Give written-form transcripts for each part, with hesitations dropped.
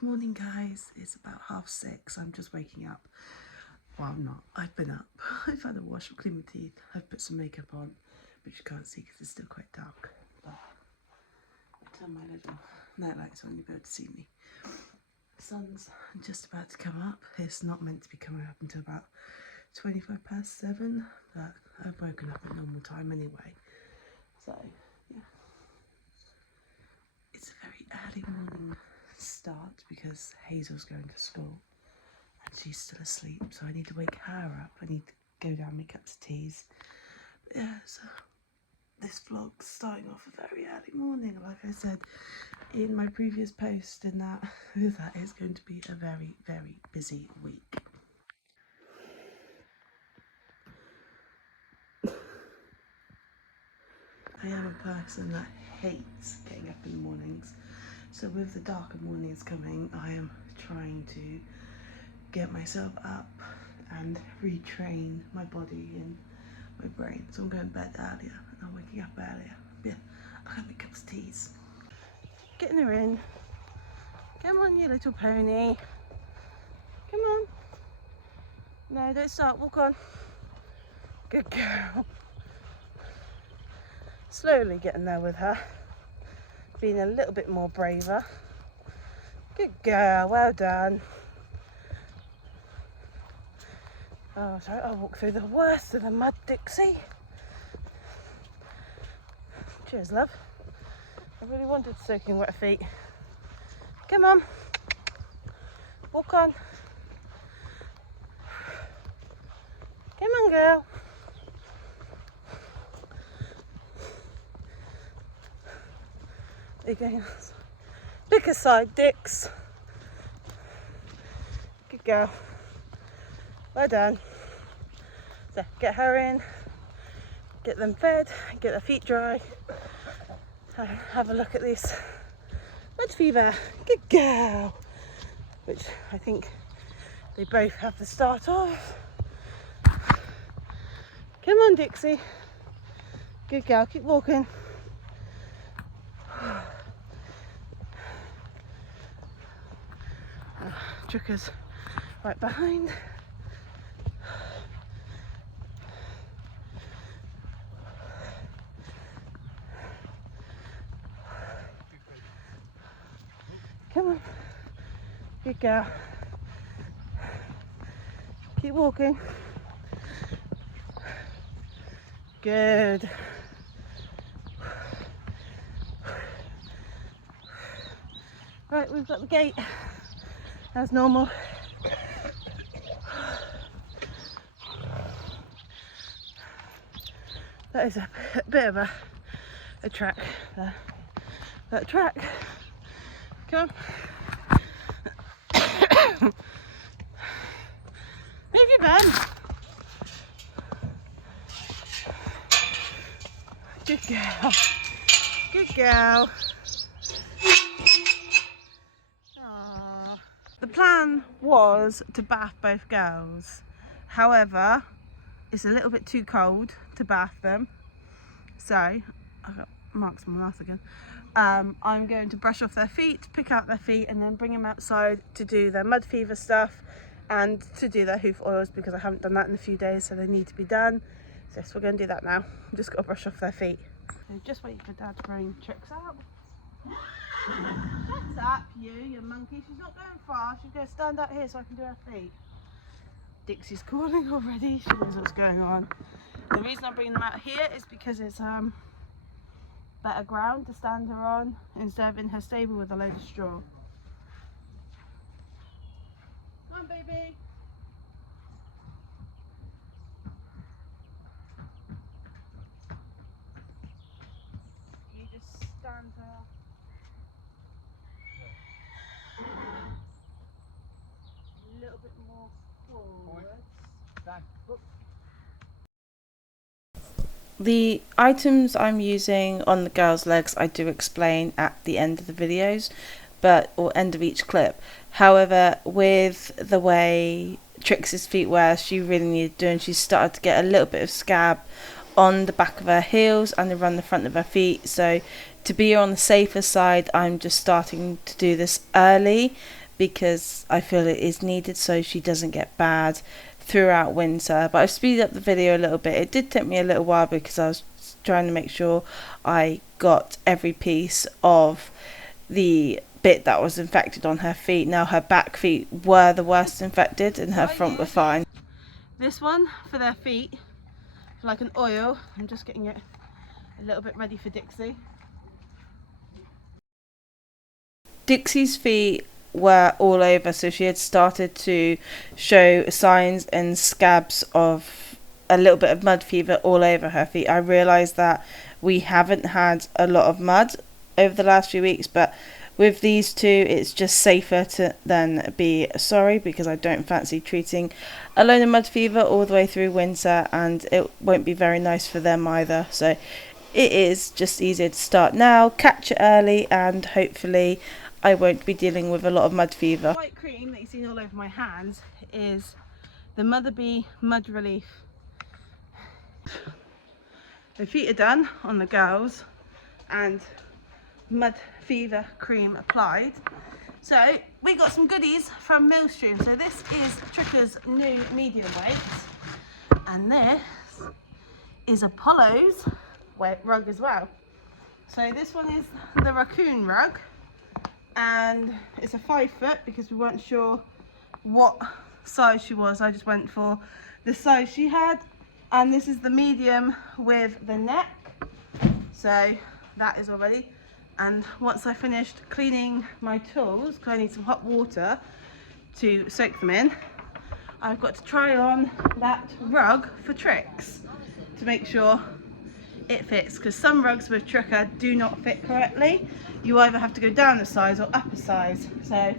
Good morning, guys. It's about 6:30. I'm just waking up. Well, I'm not. I've been up. I've had a wash, I've cleaned my teeth, I've put some makeup on, which you can't see because it's still quite dark. But I turn my little night lights on, you'll be able to see me. The sun's just about to come up. It's not meant to be coming up until about 7:25, but I've woken up at normal time anyway. So, yeah. It's a very early morning start because Hazel's going to school and she's still asleep, so I need to wake her up. I need to go down, make cups of teas. But yeah, so this vlog's starting off a very early morning, like I said in my previous post, and that is going to be a very, very busy week. I am a person that hates getting up in the mornings, so with the darker mornings coming, I am trying to get myself up and retrain my body and my brain. So I'm going to bed earlier and I'm waking up earlier. Yeah, I'll have a cup of teas. Getting her in. Come on, you little pony. Come on. No, don't start. Walk on. Good girl. Slowly getting there with her. Being a little bit more braver. Good girl. Well done. Oh, sorry, I'll walk through the worst of the mud, Dixie. Cheers, love. I really wanted soaking wet feet. Come on. Walk on. Come on, girl. There you go. Pick a side, Dix. Good girl. Well done. So get her in, get them fed, get their feet dry, have a look at this mud fever. Good girl. Which I think they both have the start of. Come on, Dixie. Good girl, keep walking. Tricker's right behind. Come on. Good girl. Keep walking. Good. Right, we've got the gate as normal. That is a bit of a track there. That track. Come on. Move your bed. Good girl. Good girl. Aww. The plan was to bath both girls. However, it's a little bit too cold to bath them. So, I've got marks on my mouth again. I'm going to brush off their feet, pick out their feet, and then bring them outside to do their mud fever stuff and to do their hoof oils, because I haven't done that in a few days, so they need to be done. So yes, we're going to do that now. I'm just got to brush off their feet. So just wait for Dad to bring Tricks out. Shut up, you monkey. She's not going far. She's going to stand out here so I can do her feet. Dixie's calling already. She knows what's going on. The reason I'm bringing them out here is because it's better ground to stand her on instead of in her stable with a load of straw. Come on, baby. You just stand her a little bit more forward. The items I'm using on the girls' legs I do explain at the end of the videos, or end of each clip. However, with the way Trix's feet were, she really needed doing. She started to get a little bit of scab on the back of her heels and around the front of her feet. So to be on the safer side, I'm just starting to do this early, because I feel it is needed so she doesn't get bad throughout winter. But I've speeded up the video a little bit. It did take me a little while because I was trying to make sure I got every piece of the bit that was infected on her feet. Now her back feet were the worst infected and her front were fine. This one for their feet, like an oil. I'm just getting it a little bit ready for Dixie. Dixie's feet were all over, so she had started to show signs and scabs of a little bit of mud fever all over her feet. I realised that we haven't had a lot of mud over the last few weeks, but with these two it's just safer to than be sorry, because I don't fancy treating a load of mud fever all the way through winter, and it won't be very nice for them either. So it is just easier to start now, catch it early, and hopefully I won't be dealing with a lot of mud fever. White cream that you've seen all over my hands is the Mother Bee Mud Relief. The feet are done on the girls and mud fever cream applied. So we got some goodies from Millstream. So this is Tricker's new medium weight, and this is Apollo's weight rug as well. So this one is the raccoon rug, and it's a 5 foot because we weren't sure what size she was. I just went for the size she had, and this is the medium with the neck. So that is all ready. And once I finished cleaning my tools, because I need some hot water to soak them in, I've got to try on that rug for Tricks to make sure it fits, because some rugs with Tricker do not fit correctly. You either have to go down a size or up a size. So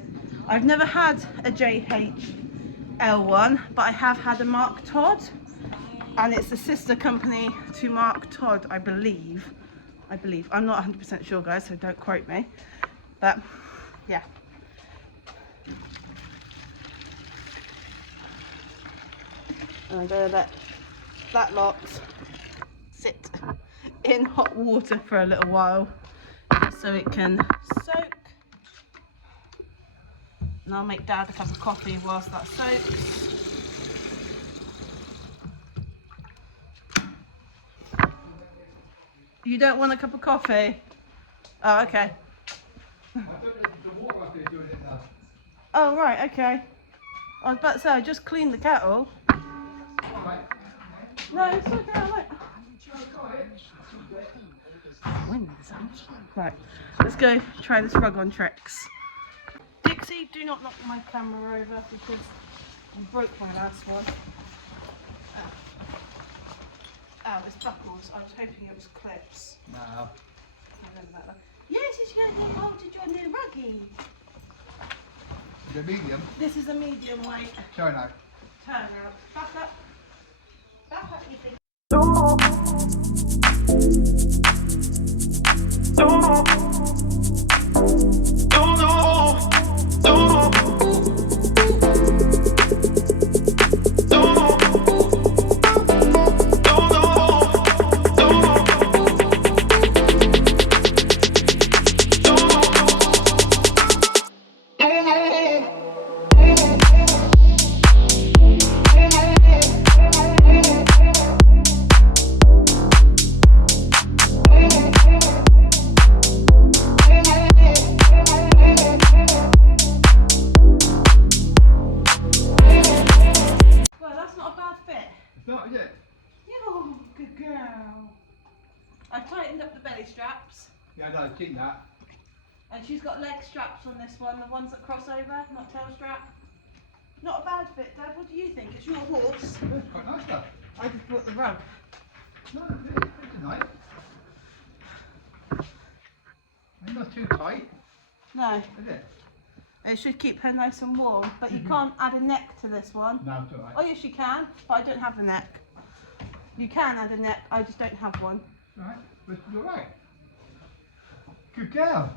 I've never had a JHL one, but I have had a Mark Todd, and it's the sister company to Mark Todd, I believe. I'm not 100% sure, guys, so don't quote me. But yeah. And I'm going to let that lot sit in hot water for a little while so it can soak. And I'll make Dad a cup of coffee whilst that soaks. You don't want a cup of coffee? Oh, okay. Oh, right, okay. I was about to say, I just cleaned the kettle. No, it's okay, I like... Right, let's go try this rug on Tricks. Dixie, do not knock my camera over because I broke my last one. Oh, it's buckles. I was hoping it was clips. No. Yes, she's going to go home to join the ruggy. The medium? This is a medium weight. Turn out. Turn out. Back up. Back up, you think. Not yet. Oh, good girl. I've tightened up the belly straps. Yeah, no, keep that. And she's got leg straps on this one, the ones that cross over, not tail strap. Not a bad fit, Dad. What do you think? It's your horse. It's quite nice though. I just brought the rug. No, it's nice. It's not too tight, No, is it? it should keep her nice and warm, but you can't add a neck to this one. No, it's alright. Oh yes you can, but I don't have a neck. You can add a neck, I just don't have one. Alright, but you're right. Good girl.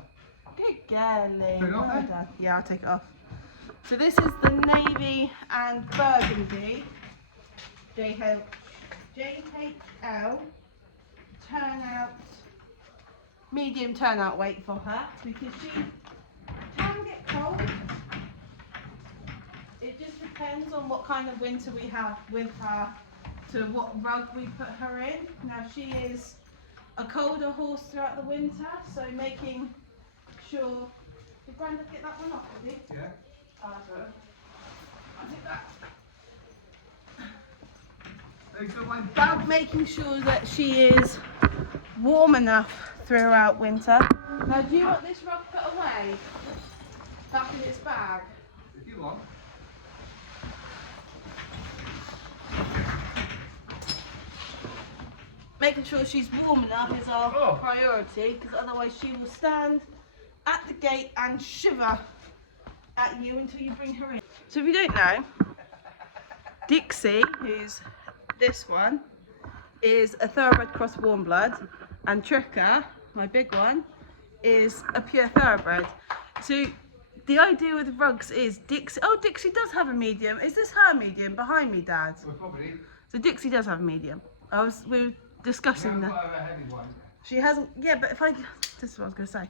Good girlie. Take it off then? Dad. Yeah, I'll take it off. So this is the navy and burgundy JHL turnout, medium turnout weight for her, because she can get cold depends on what kind of winter we have with her to what rug we put her in. Now she is a colder horse throughout the winter, so making sure. Did Brandon get that one off, did he? Yeah. Oh, that's good. I'll take that. There's the one down. Making sure that she is warm enough throughout winter. Now, do you want this rug put away? Back in its bag? If you want. Making sure she's warm enough is our Oh. priority, because otherwise she will stand at the gate and shiver at you until you bring her in. So if you don't know, Dixie, who's this one, is a thoroughbred cross warm blood, and Tricker, my big one, is a pure thoroughbred. So the idea with rugs is Dixie does have a medium. Is this her medium behind me, Dad? Well, probably. So Dixie does have a medium. We were discussing that. A heavy one. She hasn't, yeah, but this is what I was going to say.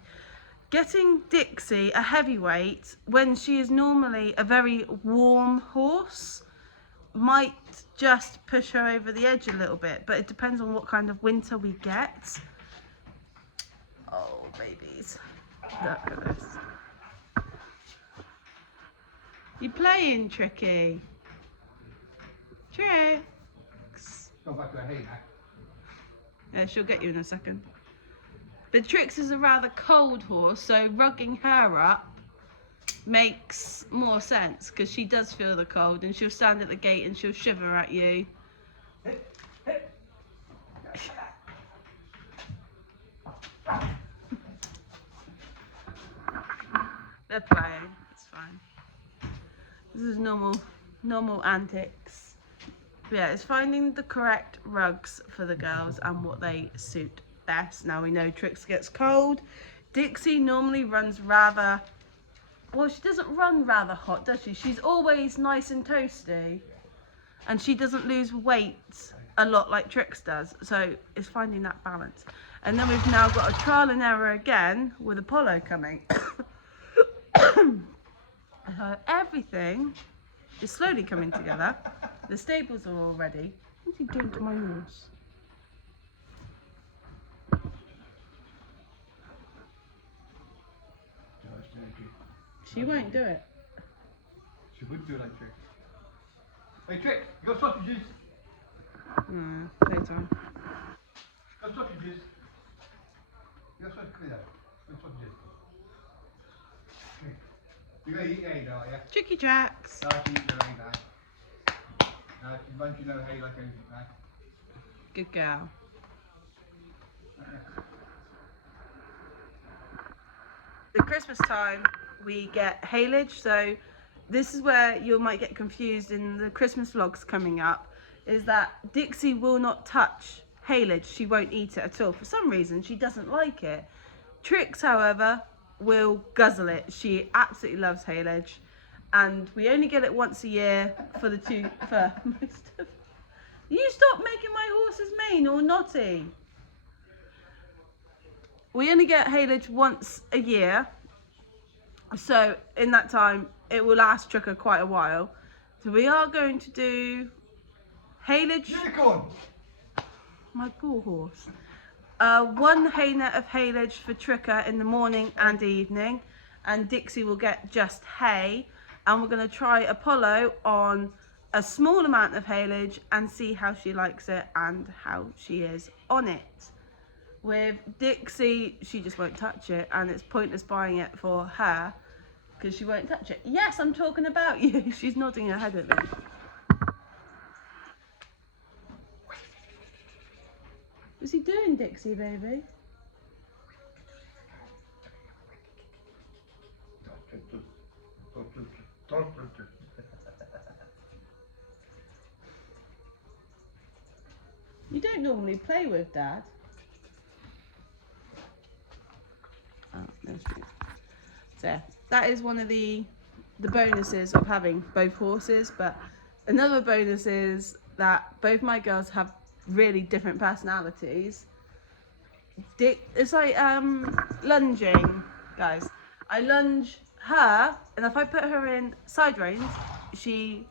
Getting Dixie a heavyweight when she is normally a very warm horse might just push her over the edge a little bit, but it depends on what kind of winter we get. Oh, babies. Look at this. You playing, Tricky? Tricks. Go back to a hay now. Yeah, she'll get you in a second. But Trix is a rather cold horse, so rugging her up makes more sense because she does feel the cold and she'll stand at the gate and she'll shiver at you. They're playing, it's fine. This is normal antics. But yeah, it's finding the correct rugs for the girls and what they suit best. Now we know Trix gets cold. Dixie normally runs rather, well, she doesn't run rather hot, does she? She's always nice and toasty. And she doesn't lose weight a lot like Trix does. So it's finding that balance. And then we've now got a trial and error again with Apollo coming. Everything is slowly coming together. The stables are all ready. What's he doing to my horse? She won't do it. She would do it like Trick. Hey Trick, you got sausages? No, playtime. Got sausages? You got sausages? Come here. Got sausages. Okay. You're gonna eat hay now, yeah? Tricky tracks. No, she eats her hay now. She runs you know hay like anything now. Good girl. The Christmas time we get haylage, so this is where you might get confused in the Christmas vlogs coming up, is that Dixie will not touch haylage. She won't eat it at all. For some reason she doesn't like it. Trix, however, will guzzle it. She absolutely loves haylage, and we only get it once a year for most of. You stop making my horses mean or naughty. We only get haylage once a year, so in that time it will last Tricker quite a while. So we are going to do haylage. Unicorn! My poor horse. One hay net of haylage for Tricker in the morning and evening, and Dixie will get just hay. And we're going to try Apollo on a small amount of haylage and see how she likes it and how she is on it. With Dixie, she just won't touch it, and it's pointless buying it for her because she won't touch it. Yes, I'm talking about you. She's nodding her head at me. What's he doing, Dixie, baby? You don't normally play with Dad. Oh, Millstream. So that is one of the bonuses of having both horses, but another bonus is that both my girls have really different personalities. It's like lunging, guys. I lunge her, and if I put her in side reins, she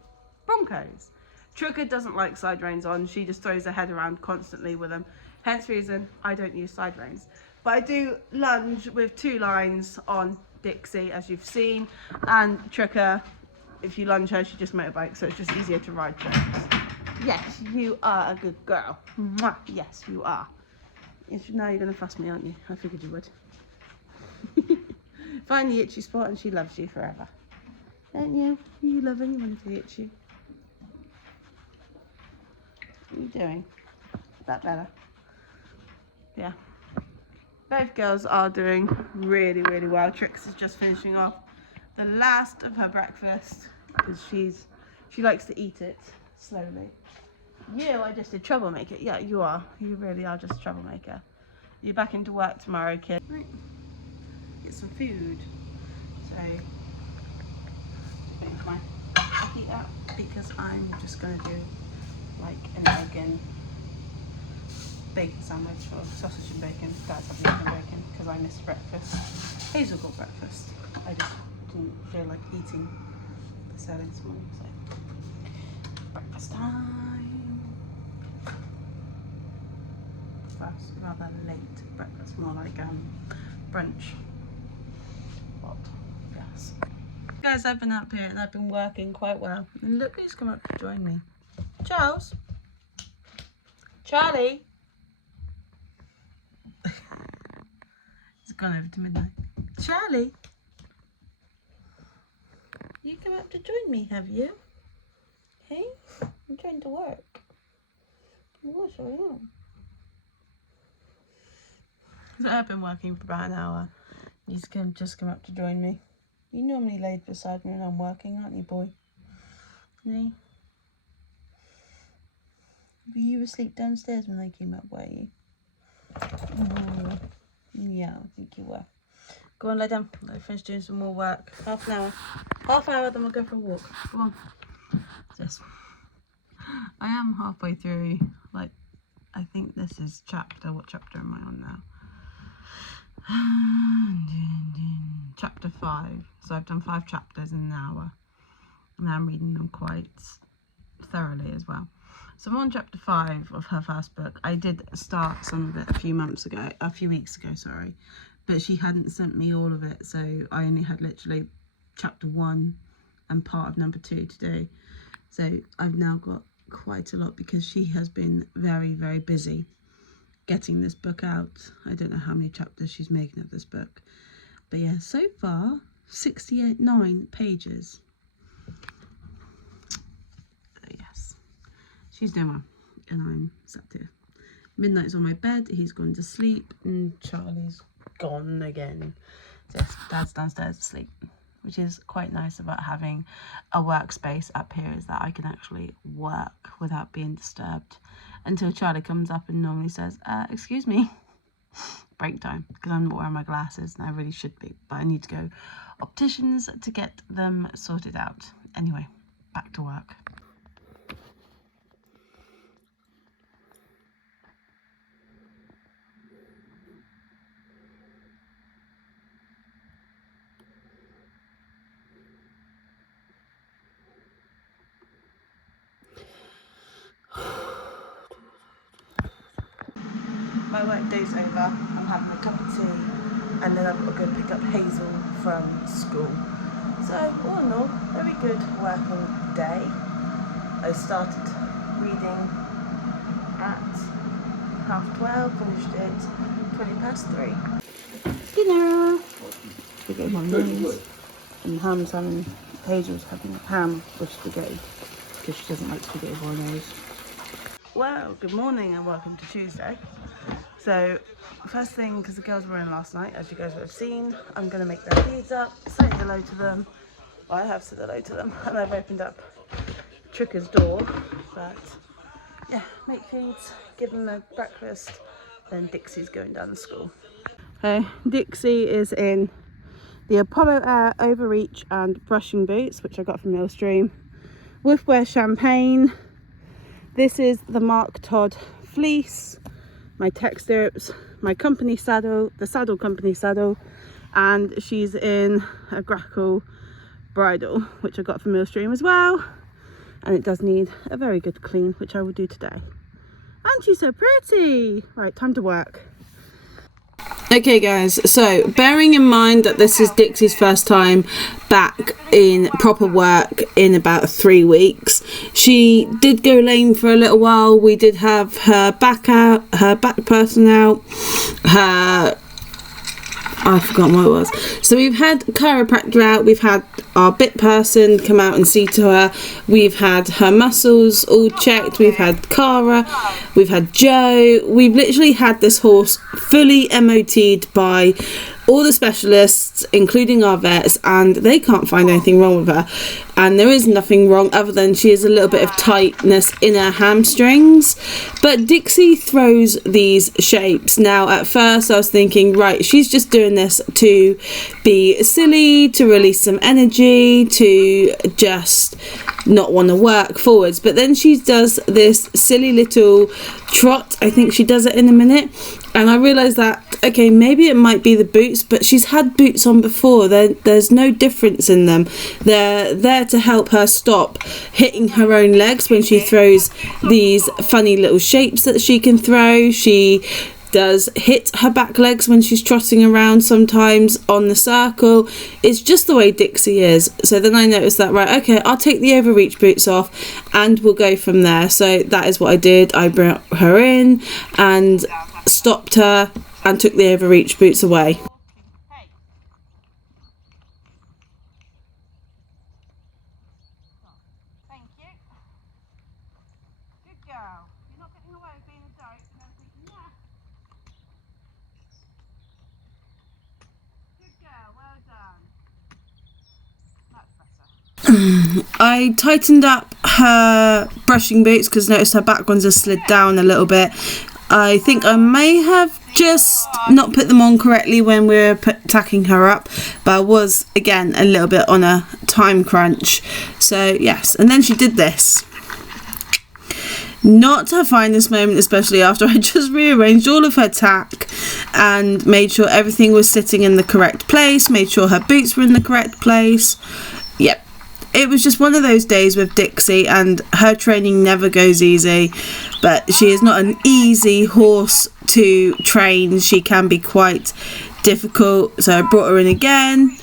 Broncos. Trucker doesn't like side reins on. She just throws her head around constantly with them. Hence the reason I don't use side reins. But I do lunge with 2 lines on Dixie, as you've seen. And Trucker, if you lunge her, she just motorbikes, so it's just easier to ride tricks. Yes, you are a good girl. Mwah. Yes, you are. Yes, now you're going to fuss me, aren't you? I figured you would. Find the itchy spot and she loves you forever. Don't you? You love anyone if they itch you. What are you doing? Is that better? Yeah. Both girls are doing really, really well. Trix is just finishing off the last of her breakfast because she likes to eat it slowly. You are just a troublemaker. Yeah, you are. You really are just a troublemaker. You're back into work tomorrow, kid. Right. Get some food. So, change my heat up because I'm just going to do like an egg and bacon sandwich or sausage and bacon. Dad's having egg and bacon because I missed breakfast. Hazel got breakfast. I just didn't feel like eating the salad this morning, so breakfast time. First, rather late breakfast, more like brunch. But yes. Guys, I've been up here and I've been working quite well. And look who's come up to join me. Charles? Charlie? It's gone over to midnight. Charlie? You come up to join me, have you? Hey? I'm trying to work. Yes, I am. So I've been working for about an hour. He's just come up to join me. You normally laid beside me when I'm working, aren't you, boy? Hey? Were you asleep downstairs when I came up, were you? Oh, yeah, I think you were. Go on, lie down. I'll finish doing some more work. Half an hour. Half hour, then we'll go for a walk. Go on. This. I am halfway through, like, I think this is chapter. What chapter am I on now? Chapter 5. So I've done 5 chapters in an hour. And I'm reading them quite thoroughly as well. So I'm on chapter 5 of her first book. I did start some of it a few weeks ago, sorry. But she hadn't sent me all of it, so I only had literally chapter 1 and part of number 2 today. So I've now got quite a lot because she has been very, very busy getting this book out. I don't know how many chapters she's making of this book. But yeah, so far, 69 pages. Yes, she's doing well, and I'm sat here. Midnight's on my bed, he's gone to sleep, and Charlie's gone again. So yes, Dad's downstairs asleep, which is quite nice about having a workspace up here, is that I can actually work without being disturbed until Charlie comes up and normally says, excuse me, break time, because I'm not wearing my glasses and I really should be, but I need to go opticians to get them sorted out. Anyway, back to work. My work day's over, I'm having a cup of tea, and then I've got to go pick up Hazel from school. So all in all, very good working day. I started reading at 12:30, finished at 3:20. Dinner! Spaghetti bolognese. And Ham's having, Hazel's having ham with spaghetti, because she doesn't like spaghetti bolognese. Well, good morning and welcome to Tuesday. So, first thing, because the girls were in last night, as you guys would have seen, I'm going to make their feeds up, say hello to them. Well, I have said hello to them, and I've opened up Tricker's door. But, yeah, make feeds, give them their breakfast, then Dixie's going down to school. Okay, Dixie is in the Apollo Air Overreach and brushing boots, which I got from Millstream. Wolfwear champagne. This is the Mark Todd fleece. My tech stirrups, my company saddle, the saddle company saddle, and she's in a grackle bridle, which I got from Millstream as well. and it does need a very good clean, which I will do today. Aren't you so pretty? Right, time to work. Okay guys, so bearing in mind that this is Dixie's first time back in proper work in about 3 weeks, she did go lame for a little while. We did have her back person out, I forgot what it was. So we've had chiropractor out, we've had our bit person come out and see to her, we've had her muscles all checked, we've had Cara, we've had Joe, we've literally had this horse fully MOT'd by all the specialists, including our vets, and they can't find anything wrong with her. And there is nothing wrong other than she has a little bit of tightness in her hamstrings. But Dixie throws these shapes. Now, at first I was thinking, right, she's just doing this to be silly, to release some energy, to just not want to work forwards. But then she does this silly little trot. I think she does it in a minute. And I realised that, okay, maybe it might be the boots, but she's had boots on before. There's no difference in them. They're there to help her stop hitting her own legs when she throws these funny little shapes that she can throw. She does hit her back legs when she's trotting around sometimes on the circle. It's just the way Dixie is. So then I noticed that, right, okay, I'll take the overreach boots off and we'll go from there. So that is what I did. I brought her in and stopped her and took the overreach boots away. Thank you. Good girl. You're not getting away with being a dope and everything. Yeah. Good girl. Well done. That's better. I tightened up her brushing boots because notice her back ones have slid down a little bit. I think I may have just not put them on correctly when we were tacking her up, but I was again a little bit on a time crunch. So yes, and then she did this. Not her finest moment, especially after I just rearranged all of her tack and made sure everything was sitting in the correct place, made sure her boots were in the correct place. Yep. It was just one of those days with Dixie, and her training never goes easy, but she is not an easy horse to train. She can be quite difficult, so I brought her in again,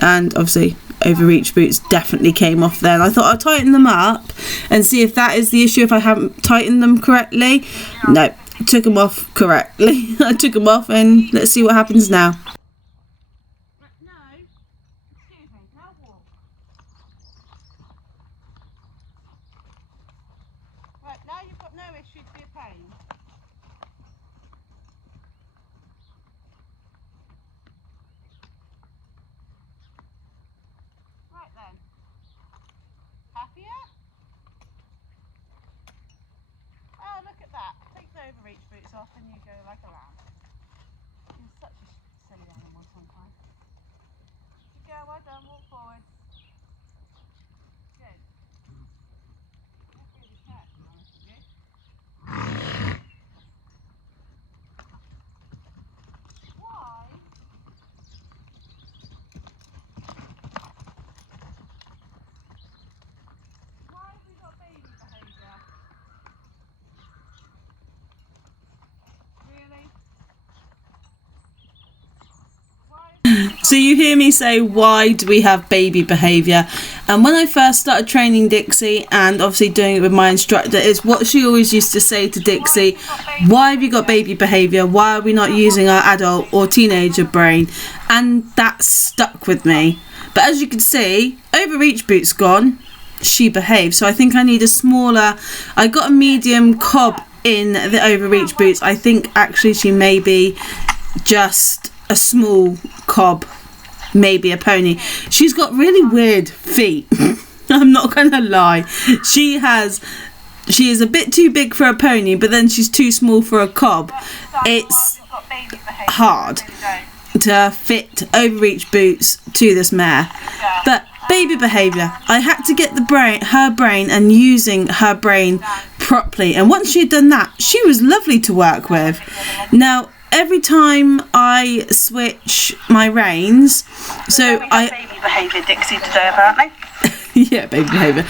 and obviously overreach boots definitely came off then. I thought I'll tighten them up and see if that is the issue, if I haven't tightened them correctly. No, I took them off correctly. I took them off, and let's see what happens now. Right, now you've got no issue to be a pain. Right then. Happier? Oh, look at that. Take the overreach boots off and you go like a lamb. You're such a silly animal sometimes. Good girl, well done. Walk forward. Good. That's really hurt, to be honest with you. Why? Why have we got baby behaviour? Really? So you hear me say, why do we have baby behaviour? And when I first started training Dixie, and obviously doing it with my instructor, is what she always used to say to Dixie: why have you got baby behaviour? Why are we not using our adult or teenager brain? And that stuck with me. But as you can see, overreach boot's gone. She behaves. So I think I need a smaller. I got a medium cob in the overreach boots. I think actually she may be just a small cob, maybe a pony. She's got really weird feet. I'm not gonna lie. She is a bit too big for a pony, but then she's too small for a cob. It's hard to fit overreach boots to this mare. But baby behaviour, I had to get her brain and using her brain properly, and once she'd done that, she was lovely to work with. Now every time I switch my reins, so baby behaviour, Dixie, today apparently. yeah, baby behaviour.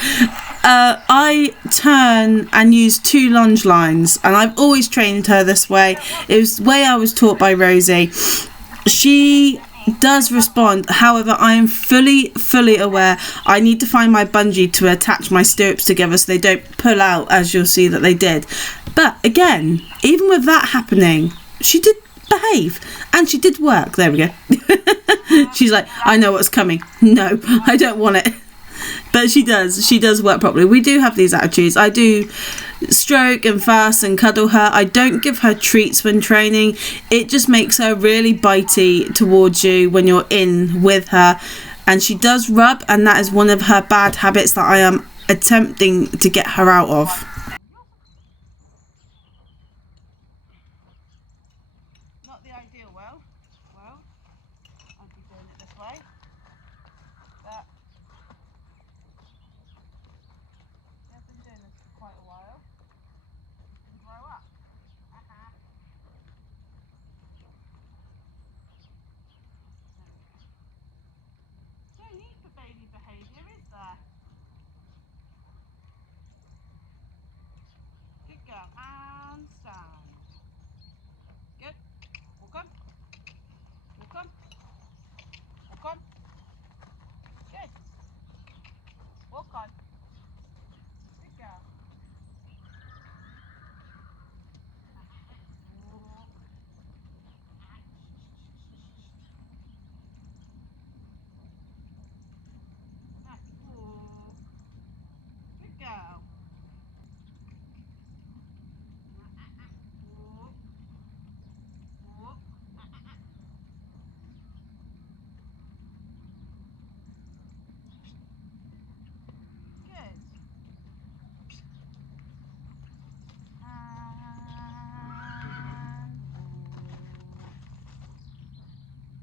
I turn and use 2 lunge lines, and I've always trained her this way. It was the way I was taught by Rosie. She does respond, however I am fully aware I need to find my bungee to attach my stirrups together so they don't pull out, as you'll see that they did. But again, even with that happening, she did behave and she did work. There we go. She's like, I know what's coming. No, I don't want it. But she does work properly. We do have these attitudes. I do stroke and fuss and cuddle her. I don't give her treats when training. It just makes her really bitey towards you when you're in with her. And she does rub, and that is one of her bad habits that I am attempting to get her out of. Not the ideal world. I'd be doing it this way. But I've been doing this for quite a while. You can grow up. No need for baby behaviour, is there? Good girl. And stand. Good. Walk on. Walk on. Walk on. Good. Walk on. Good girl. Walk. Walk. Good girl. Walk. Walk. Good.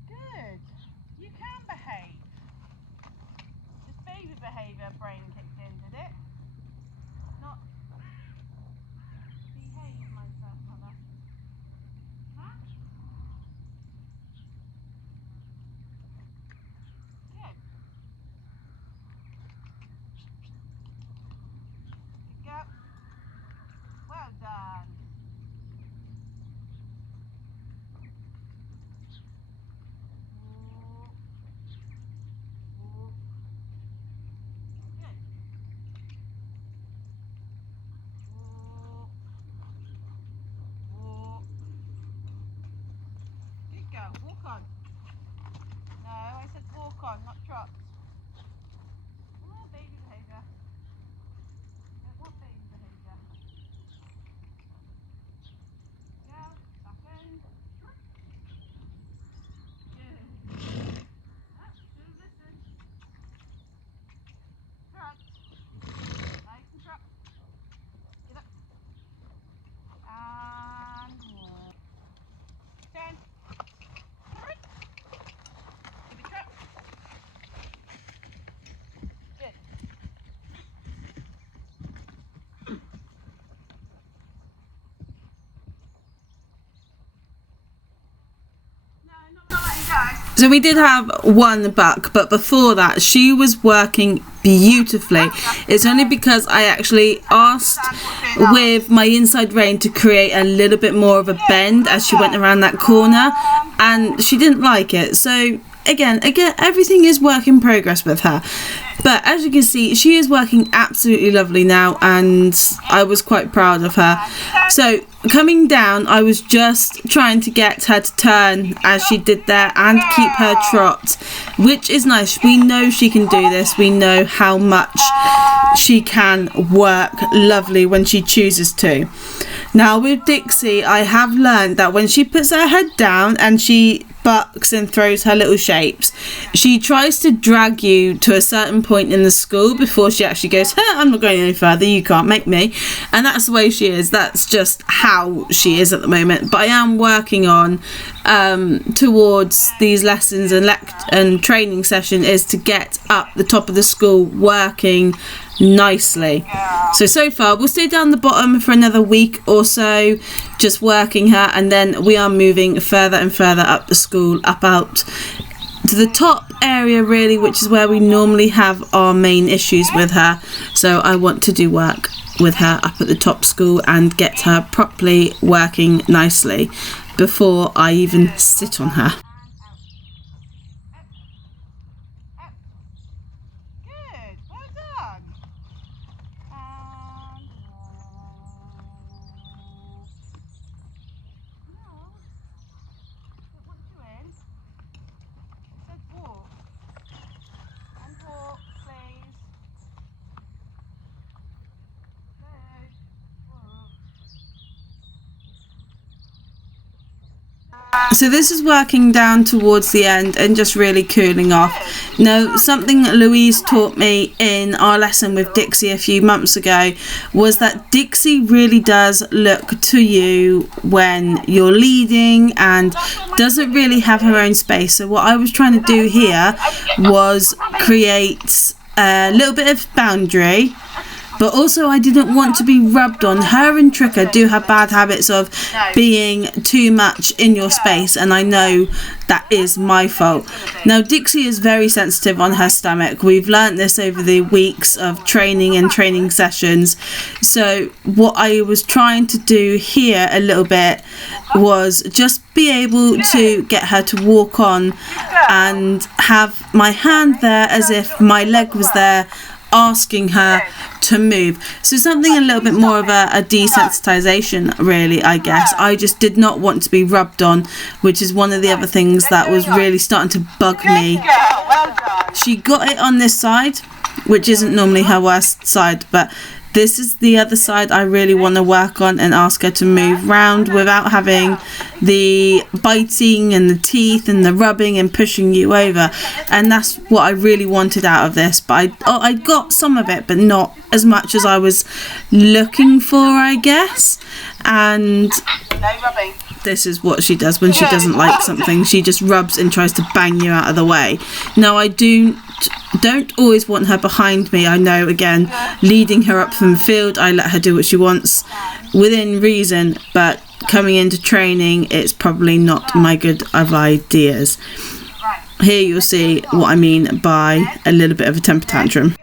Good. You can behave. This baby behaviour brain kicked in, did it? Not behave myself, mother. Huh? Good. Good girl. Well done. Walk. Walk. Good. Walk. Walk. Good girl. Walk on. No, I said walk on, not trot. Oh, baby behaviour. Don't want baby behaviour. Girl, back in. Good. Ah, should've listened. Trot. Nice and trot. Get up. And walk. Turn. Alright. Give it a trot. Good. No, not letting go. So we did have one buck, but before that she was working beautifully. It's only because I actually asked with my inside rein to create a little bit more of a bend as she went around that corner, and she didn't like it. So again everything is work in progress with her, but as you can see she is working absolutely lovely now, and I was quite proud of her. So coming down, I was just trying to get her to turn as she did there and keep her trot, which is nice. We know she can do this. We know how much she can work lovely when she chooses to. Now with Dixie, I have learned that when she puts her head down and she bucks and throws her little shapes, she tries to drag you to a certain point in the school before she actually goes, I'm not going any further, you can't make me. And that's the way she is. That's just how she is at the moment. But I am working on towards these lessons and training session is to get up the top of the school working nicely. So far we'll stay down the bottom for another week or so, just working her, and then we are moving further and further up the school, up out to the top area really, which is where we normally have our main issues with her. So I want to do work with her up at the top school and get her properly working nicely before I even sit on her. Good, well done. Don't want you in. It said walk. And walk, please. Good. Walk. So this is working down towards the end and just really cooling off. Now, something that Louise taught me in our lesson with Dixie a few months ago was that Dixie really does look to you when you're leading and doesn't really have her own space. So what I was trying to do here was create a little bit of boundary, but also I didn't want to be rubbed on. Her and Tricka do have bad habits of being too much in your space, and I know that is my fault. Now, Dixie is very sensitive on her stomach. We've learnt this over the weeks of training and training sessions. So what I was trying to do here a little bit was just be able to get her to walk on and have my hand there as if my leg was there, asking her to move. So something a little bit more of a desensitization really, I guess. I just did not want to be rubbed on, which is one of the other things that was really starting to bug me. She got it on this side, which isn't normally her worst side, but this is the other side I really want to work on and ask her to move round without having the biting and the teeth and the rubbing and pushing you over. And that's what I really wanted out of this. But I got some of it, but not as much as I was looking for, I guess. And this is what she does when she doesn't like something. She just rubs and tries to bang you out of the way. Now, I don't always want her behind me. I know, again, leading her up from the field, I let her do what she wants within reason, but coming into training, it's probably not my good of ideas. Here you'll see what I mean by a little bit of a temper tantrum.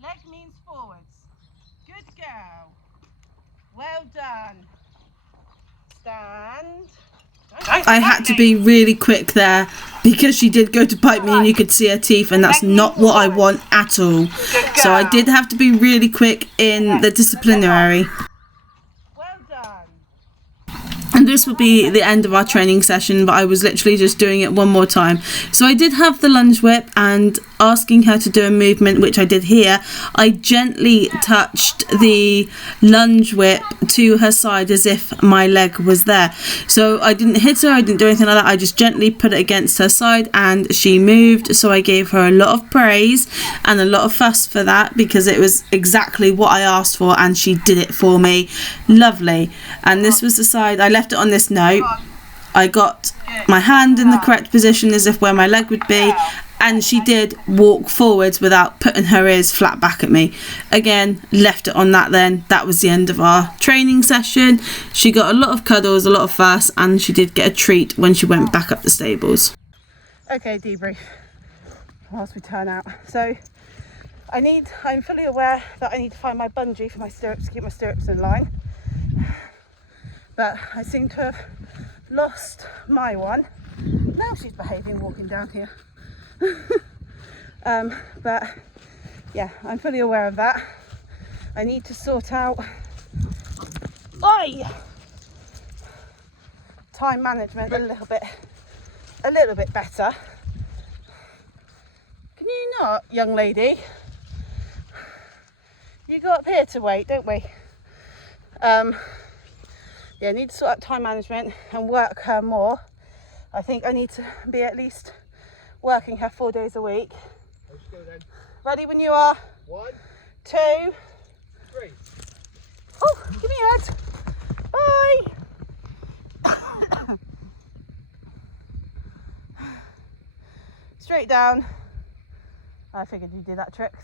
Leg means forwards. Good girl. Well done. Stand. I had to be really quick there because she did go to bite me and you could see her teeth, and that's not what I want at all. So I did have to be really quick in the disciplinary. Well done. And this will be the end of our training session, but I was literally just doing it one more time. So I did have the lunge whip, and asking her to do a movement, which I did here, I gently touched the lunge whip to her side as if my leg was there. So I didn't hit her, I didn't do anything like that, I just gently put it against her side and she moved. So I gave her a lot of praise and a lot of fuss for that, because it was exactly what I asked for and she did it for me. Lovely. And this was the side, I left it on this note. I got my hand in the correct position as if where my leg would be, and she did walk forwards without putting her ears flat back at me. Again, left it on that then. That was the end of our training session. She got a lot of cuddles, a lot of fuss, and she did get a treat when she went back up the stables. Okay, debrief whilst we turn out. So I'm fully aware that I need to find my bungee for my stirrups to keep my stirrups in line. But I seem to have lost my one. Now she's behaving, walking down here. But yeah, I'm fully aware of that. I need to sort out time management a little bit better. Can you not, young lady? You go up here to wait, don't we? Yeah, I need to sort out time management and work her more. I think I need to be at least working her 4 days a week. Let's go then. Ready when you are? 1, 2. 3. Oh, give me your head. Bye. straight down. I figured you'd do that, Trix.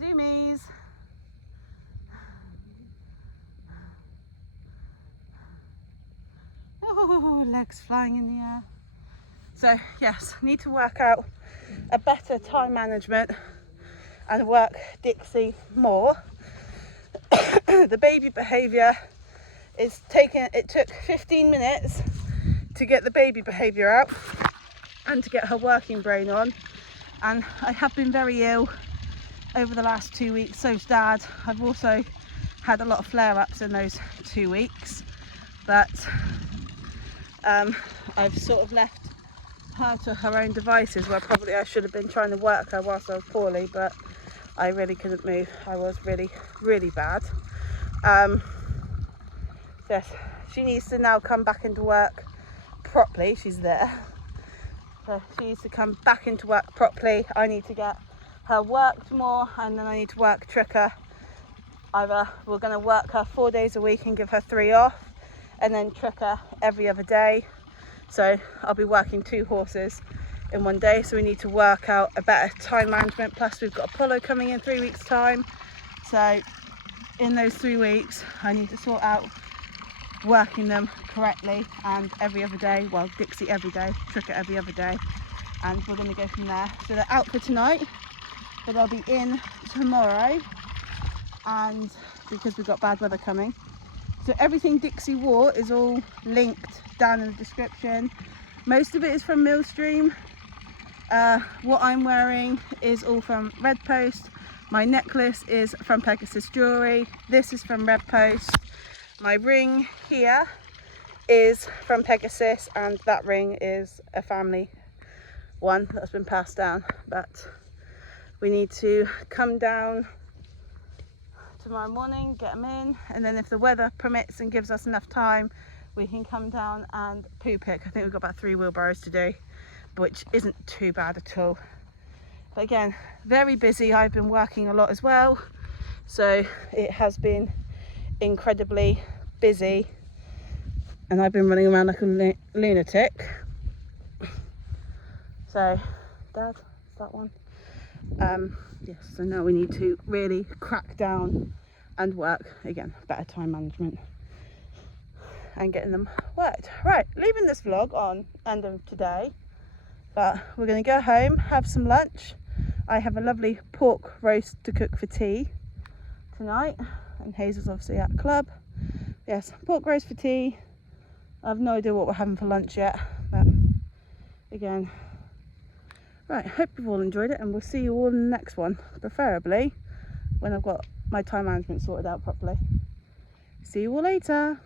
Zoomies. Oh, legs flying in the air. So yes, need to work out a better time management and work Dixie more. The baby behaviour is taking, it took 15 minutes to get the baby behaviour out and to get her working brain on, and I have been very ill over the last 2 weeks. So's Dad. I've also had a lot of flare-ups in those 2 weeks, but I've sort of left her to her own devices, where probably I should have been trying to work her whilst I was poorly, but I really couldn't move. I was really, really bad. Yes, she needs to now come back into work properly. She's there. So she needs to come back into work properly. I need to get her worked more, and then I need to work Tricker. Either we're going to work her 4 days a week and give her 3 off, and then Tricker every other day. So I'll be working 2 horses in 1 day. So we need to work out a better time management. Plus we've got Apollo coming in 3 weeks time. So in those 3 weeks, I need to sort out working them correctly, and every other day, well, Dixie every day, Tricker every other day, and we're going to go from there. So they're out for tonight, but they'll be in tomorrow, and because we've got bad weather coming. So everything Dixie wore is all linked down in the description. Most of it is from Millstream. What I'm wearing is all from Red Post. My necklace is from Pegasus Jewelry. This is from Red Post. My ring here is from Pegasus, and that ring is a family one that's been passed down. But we need to come down tomorrow morning, get them in, and then if the weather permits and gives us enough time, we can come down and poo pick. I think we've got about 3 wheelbarrows to do, which isn't too bad at all. But again, very busy. I've been working a lot as well, so it has been incredibly busy, and I've been running around like a lunatic. So Dad, is that one? Yes, so now we need to really crack down and work again, better time management and getting them worked. Right, leaving this vlog on end of today, but we're going to go home, have some lunch. I have a lovely pork roast to cook for tea tonight, and Hazel's obviously at club. Yes, pork roast for tea. I have no idea what we're having for lunch yet, but again, right, hope you've all enjoyed it, and we'll see you all in the next one, preferably when I've got my time management sorted out properly. See you all later.